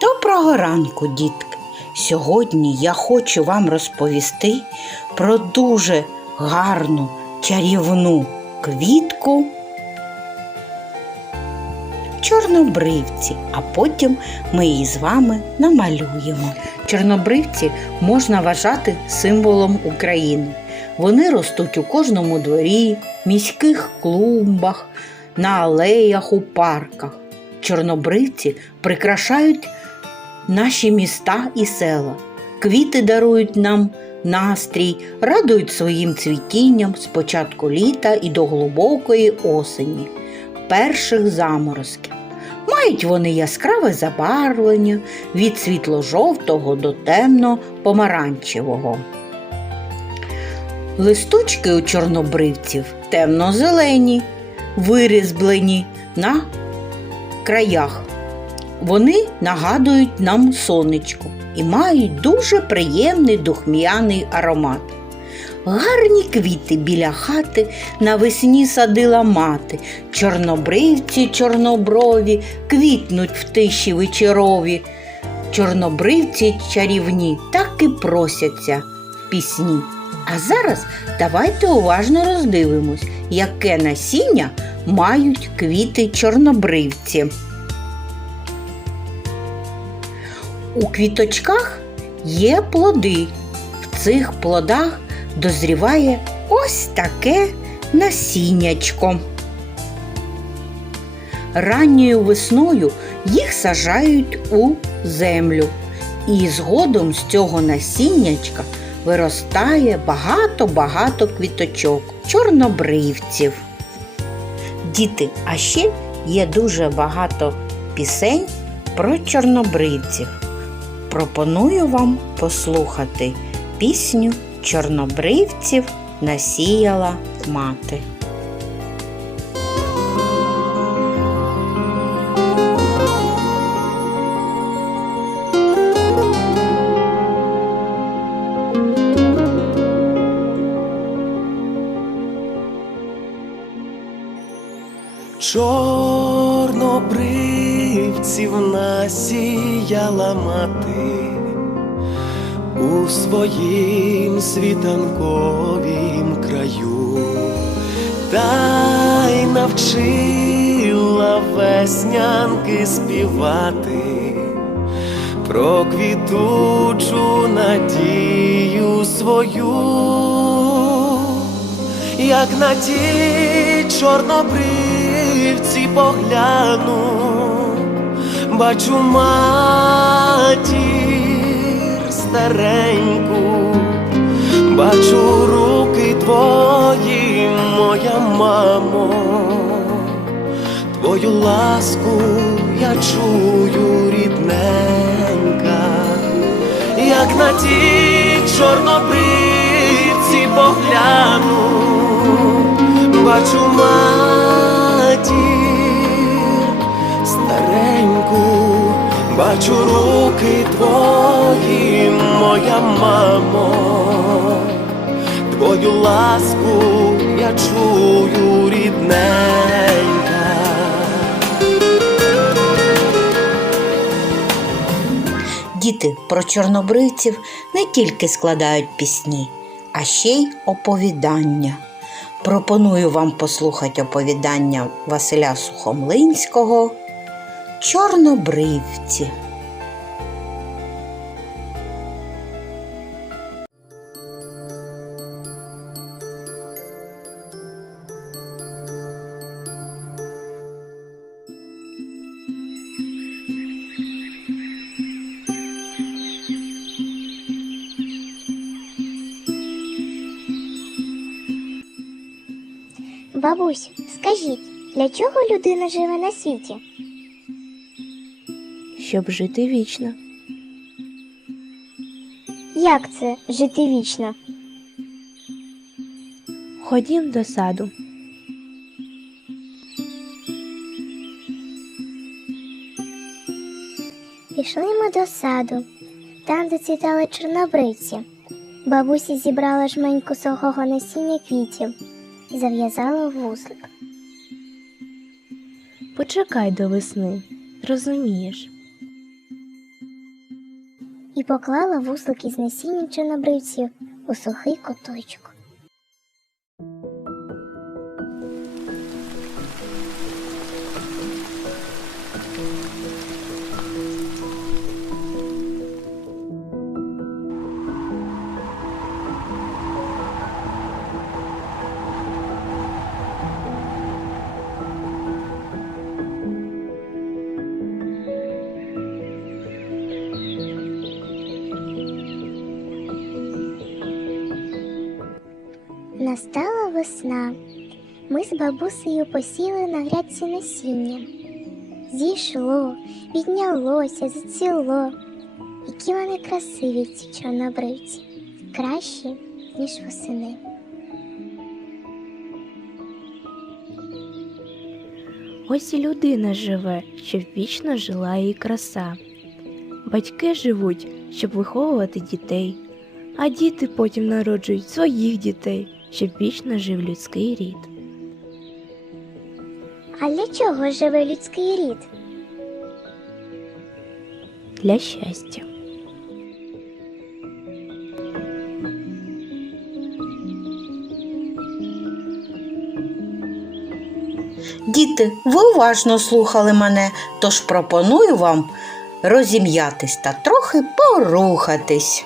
Доброго ранку, дітки! Сьогодні я хочу вам розповісти про дуже гарну чарівну квітку чорнобривці, а потім ми її з вами намалюємо. Чорнобривці можна вважати символом України. Вони ростуть у кожному дворі, міських клумбах, на алеях, у парках. Чорнобривці прикрашають наші міста і села. Квіти дарують нам настрій, радують своїм цвітінням з початку літа і до глибокої осені, перших заморозків. Мають вони яскраве забарвлення від світло-жовтого до темно-помаранчевого. Листочки у чорнобривців темно-зелені, вирізблені на краях. Вони нагадують нам сонечко і мають дуже приємний духм'яний аромат. Гарні квіти біля хати навесні садила мати. Чорнобривці, чорноброві, квітнуть в тиші вечорові. Чорнобривці чарівні так і просяться в пісні. А зараз давайте уважно роздивимось, яке насіння мають квіти чорнобривці. У квіточках є плоди. В цих плодах дозріває ось таке насіннячко. Ранньою весною їх саджають у землю, і згодом з цього насіннячка виростає багато-багато квіточок, чорнобривців. Діти, а ще є дуже багато пісень про чорнобривців. Пропоную вам послухати пісню Чорнобривців насіяла мати. Чорнобривців насіяла мати у своїм світанковім краю, та й навчила веснянки співати про квітучу надію свою. Як на ті чорнобривці погляну, бачу матір стареньку, бачу руки твої, моя мамо, твою ласку я чую рідненька, як на ті чорнобривці погляну, бачу матір бачу руки твої, моя мамо, твою ласку я чую рідненька. Діти про чорнобривців не тільки складають пісні, а ще й оповідання. Пропоную вам послухати оповідання Василя Сухомлинського Чорнобривці. Бабусь, скажіть, для чого людина живе на світі? Щоб жити вічно. Як це жити вічно? Ходім до саду. Пішли ми до саду, там зацвітали чорнобривці. Бабуся зібрала жменьку сухого насіння квітів зав'язала вузлик. Почекай до весни, зрозумієш. Поклала вуслик із насіння чорнобривців у сухий коточок. Настала весна. Ми з бабусею посіли на грядці насіння. Зійшло, піднялося, заціло. Які вони красиві, ці чорнобривці, кращі, ніж восени. Ось і людина живе, щоб вічно жила її краса. Батьки живуть, щоб виховувати дітей, а діти потім народжують своїх дітей, щоб вічно жив людський рід. А для чого живе людський рід? Для щастя. Діти, ви уважно слухали мене, тож пропоную вам розім'ятись та трохи порухатись.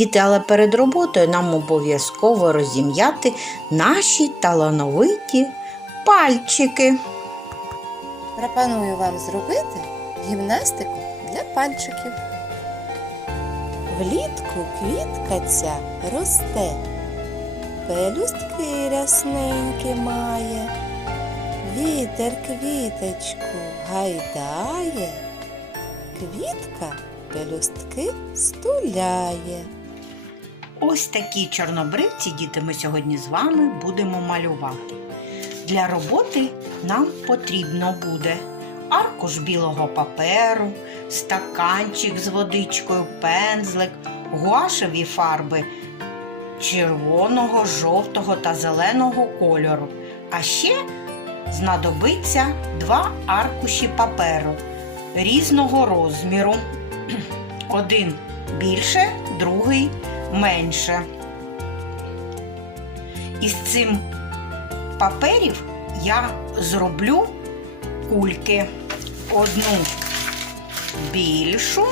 Діти, але перед роботою нам обов'язково розім'яти наші талановиті пальчики. Пропоную вам зробити гімнастику для пальчиків. Влітку квітка ця росте, пелюстки рясненькі має, вітер квіточку гайдає, квітка пелюстки стуляє. Ось такі чорнобривці, діти, ми сьогодні з вами будемо малювати. Для роботи нам потрібно буде аркуш білого паперу, стаканчик з водичкою, пензлик, гуашеві фарби червоного, жовтого та зеленого кольору. А ще знадобиться два аркуші паперу різного розміру. Один більше, другий менше. Із цим паперів я зроблю кульки. Одну більшу.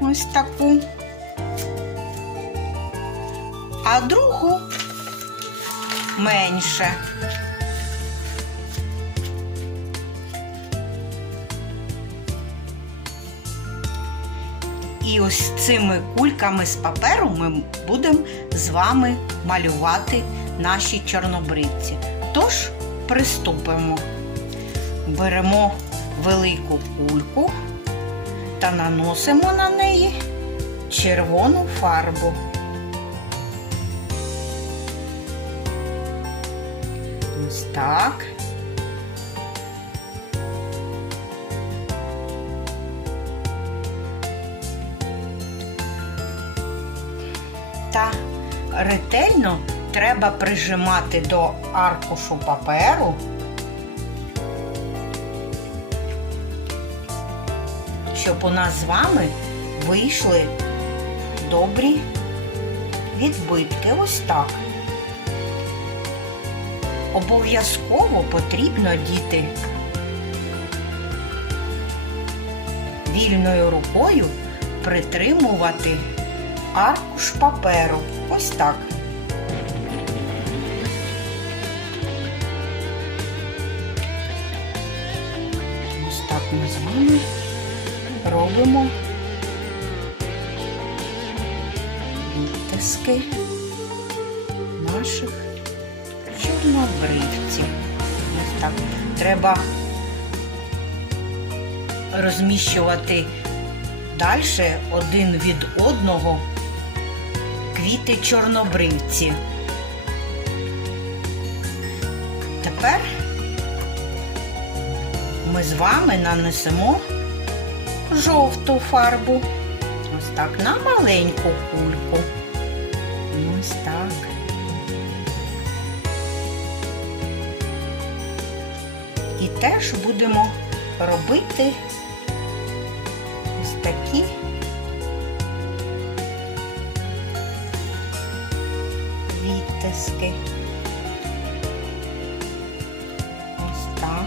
Ось таку. А другу менше. І ось цими кульками з паперу ми будемо з вами малювати наші чорнобривці. Тож приступимо. Беремо велику кульку та наносимо на неї червону фарбу. Ось так. Та ретельно треба прижимати до аркушу паперу щоб у нас з вами вийшли добрі відбитки. Ось так. Обов'язково потрібно діти вільною рукою притримувати аркуш паперу. Ось так. Ось так ми з вами робимо відтиски наших чорнобривців. Ось так. Треба розміщувати далі один від одного квіти чорнобривці. Тепер ми з вами нанесемо жовту фарбу. Ось так на маленьку кульку. Ось так. І теж будемо робити ось такі відтиски. Ось так.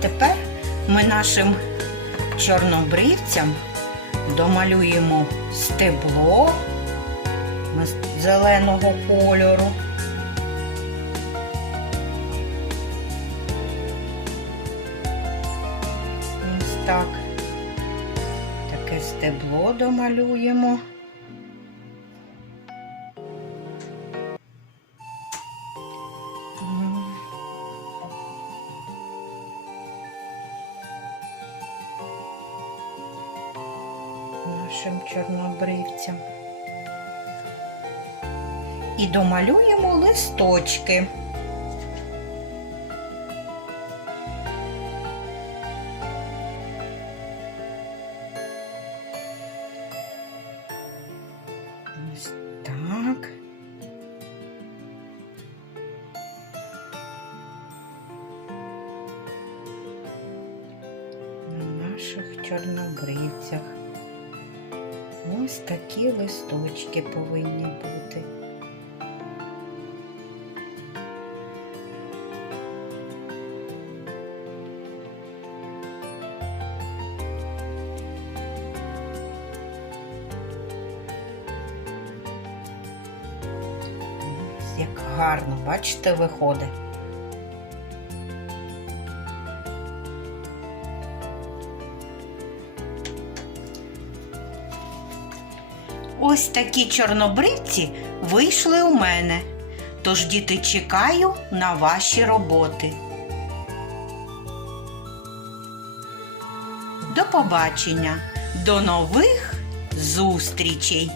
Тепер ми нашим чорнобривцям домалюємо стебло зеленого кольору. Стебло домалюємо. Нашим чорнобривцям. І домалюємо листочки. Чорнобривцях. Ось такі листочки повинні бути. Як гарно, бачите, виходить. Ось такі чорнобривці вийшли у мене. Тож, діти, чекаю на ваші роботи. До побачення, до нових зустрічей!